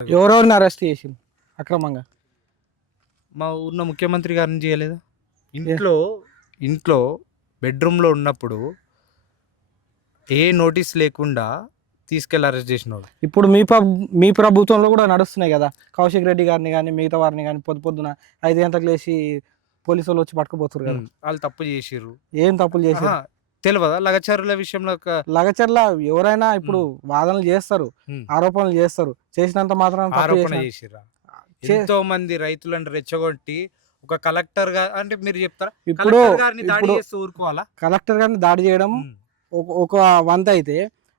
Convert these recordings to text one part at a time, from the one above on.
ఎవరెవరిని అరెస్ట్ చేసిండు అక్రమంగా? మా ఊర్లో ముఖ్యమంత్రి గారిని చేయలేదా? ఇంట్లో ఇంట్లో బెడ్రూమ్లో ఉన్నప్పుడు ఏ నోటీస్ లేకుండా తీసుకెళ్ళి అరెస్ట్ చేసినోడు. ఇప్పుడు మీ ప్రభుత్వంలో కూడా నడుస్తున్నాయి కదా, కౌశిక్ రెడ్డి గారిని కానీ మిగతా వారిని కానీ పొద్దున 5 గంటలకు లేచి పోలీసు వాళ్ళు వచ్చి పట్టుకుపోతారు కదా. వాళ్ళు తప్పు చేసిర్రు. ఏం తప్పులు చేశారు? తెలియదా లగచరుల విషయంలో లగచర్ల ఎవరైనా ఇప్పుడు వాదనలు చేస్తారు, ఆరోపణలు చేస్తారు, చేసినంత మాత్రం ఆరోపణ చేసిర్రా? ఎంతో మంది రైతులను రెచ్చగొట్టి ఒక కలెక్టర్ గా అంటే మీరు చెప్తారా? ఇప్పుడు గారిని దాడి చేస్తూ ఊరుకోవాలా? కలెక్టర్ గారిని దాడి చేయడం ఒక వంత అయితే,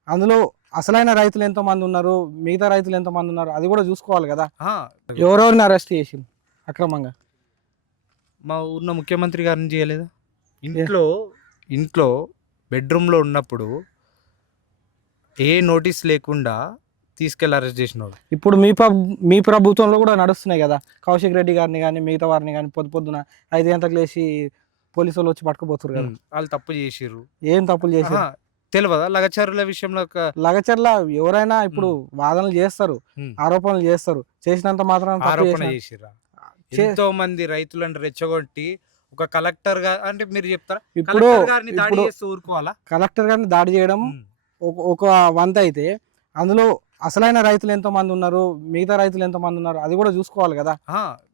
అందులో అసలైన రైతులు ఎంతో మంది ఉన్నారు, మిగతా రైతులు ఎంతో మంది ఉన్నారు, అది కూడా చూసుకోవాలి కదా. ఎవరెవరిని అరెస్ట్ చేసిండు అక్రమంగా? మా ఊర్లో ముఖ్యమంత్రి గారిని చేయలేదా? ఇంట్లో బెడ్రూమ్లో ఉన్నప్పుడు ఏ నోటీస్ లేకుండా తీసుకెళ్ళి అరెస్ట్ చేసినోడు. ఇప్పుడు మీ ప్రభుత్వంలో కూడా నడుస్తున్నాయి కదా, కౌశిక్ రెడ్డి గారిని కానీ మిగతా వారిని కానీ పొద్దున 5 గంటలకు లేచి పోలీసు వాళ్ళు వచ్చి పట్టుకుపోతారు కదా. వాళ్ళు తప్పు చేసిర్రు. ఏం తప్పులు చేశారు? తెలియదా లగచరుల విషయంలో లగచర్ల ఎవరైనా ఇప్పుడు వాదనలు చేస్తారు, ఆరోపణలు చేస్తారు, చేసినంత మాత్రం ఆరోపణ చేసిర్రా? ఎంతో మంది రైతులను రెచ్చగొట్టి ఒక కలెక్టర్ గా అంటే మీరు చెప్తారా? ఇప్పుడు గారిని దాడి చేస్తూ ఊరుకోవాలా? కలెక్టర్ గారిని దాడి చేయడం ఒక వంత అయితే, అందులో అసలైన రైతులు ఎంతో మంది ఉన్నారు, మిగతా రైతులు ఎంతో మంది ఉన్నారు, అది కూడా చూసుకోవాలి కదా.